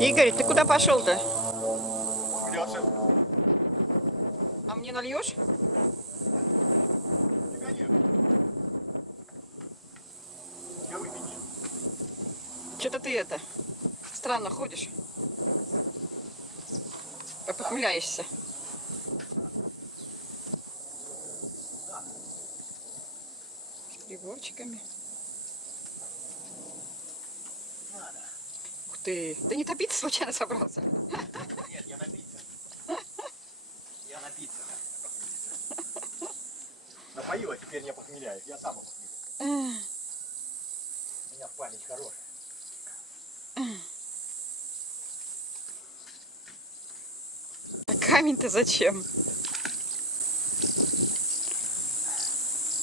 Игорь, ты куда пошел-то? Похмеляться. А мне нальешь? Тебя нет. Я выпить. Что-то ты это странно ходишь. Похмеляешься. С приборчиками. Надо. Ух ты! Ты не топиться случайно собрался? Нет, я напиться. Я напиться. Напоила, теперь не похмеляю. Я сам похмеляю. У меня память хорошая. А камень-то зачем?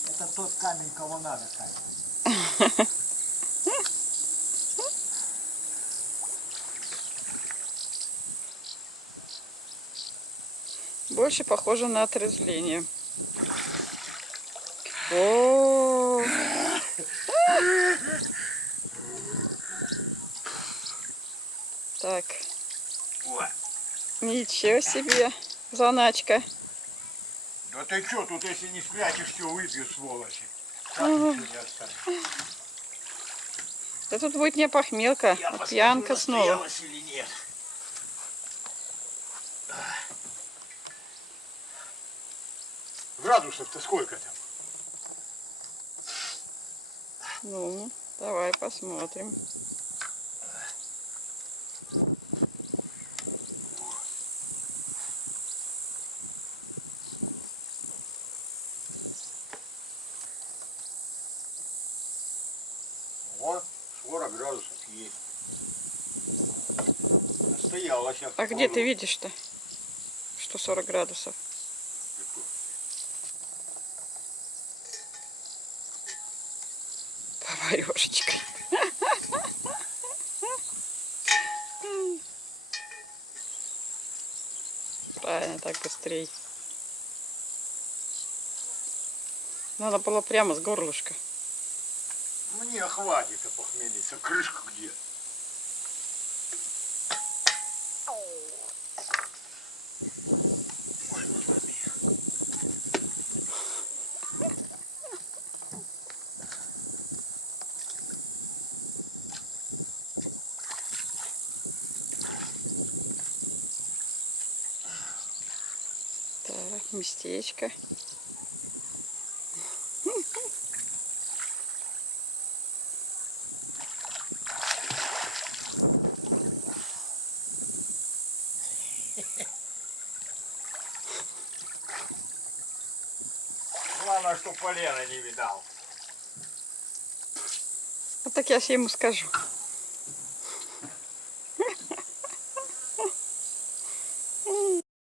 Это тот камень, кого надо камень. Больше похоже на отрезвление. О, так, ничего себе, заначка. Да ты что, тут если не спрячешь, все выпьют, сволочи. Так ничего не останется. Да тут будет не похмелка, Я а посмотрю, пьянка снова. настоялась или нет. Градусов-то сколько там? Ну, давай посмотрим. Вот, 40 градусов есть. Настоялась я. А где ты видишь-то, что 40 градусов? Поварешечкой. Правильно, так быстрей. Надо было прямо с горлышка. Мне хватит похмелиться. Крышка где? Так, местечко. Главное, что полена не видал. Вот так я же ему скажу.